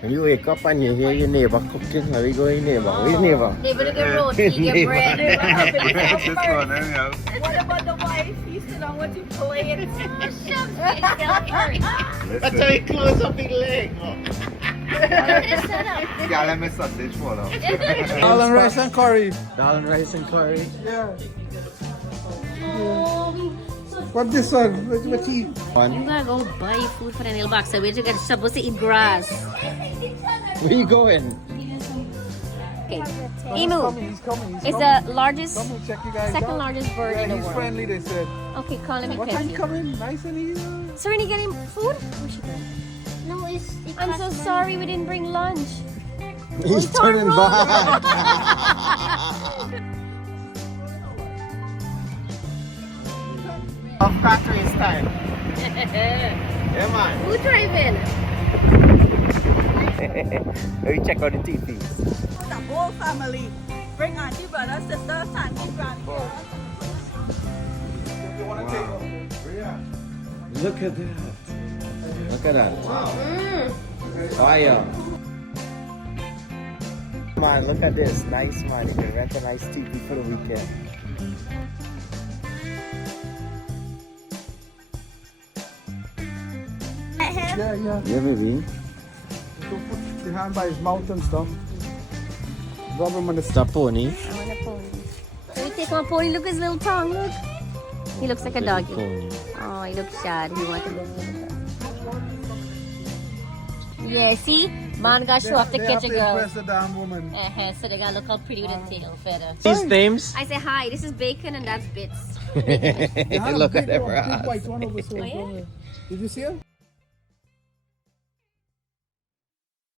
When you wake up and you hear your neighbor cooking, how you going, neighbor? Where's neighbor? Neighbor to get roti, get bread. This one, anyhow. What about the wife? He's still on what you playing? That's how he close up his leg. Yeah, let me sausage for them. Dal and rice and curry. Dal and rice and curry. Yeah. What this one? What you? I'm gonna go buy food for the nail box. So we're to get supposed to eat grass. Where you going? Okay. He's Emu. coming. He's coming. It's the largest, Come and check you guys second out. largest bird Yeah, in the he's world. friendly. They said. Okay, call him and What catch time you you. coming? Nice and easy. Serena getting food? Where's she going? No, it's. I'm so sorry we didn't bring lunch. He's turning back. Off batteries time. Yeah, man. Who's driving? Let me check out the TV. The whole family. Bring auntie, brother, sister, auntie, grandpa. Look at that. Look at that. Fire. Man, look at this. Nice, man. You can rent a nice TV for the weekend. Yeah. Yeah, baby. Don't put your hand by his mouth and stuff. Rub him on the It's a pony. I want a pony. Let me take my pony. Look at his little tongue. Look. He looks like a Little doggy. pony. Oh, he looks sad. He wants to go with Yeah, see? Man got show off to They catch have a to girl. impress the damn woman. So they gotta look how pretty with the tail feather. These names? I say hi, this is Bacon and that's Bits. They had a Look big at one, her big ass. white one over so Oh, yeah? Did you see him?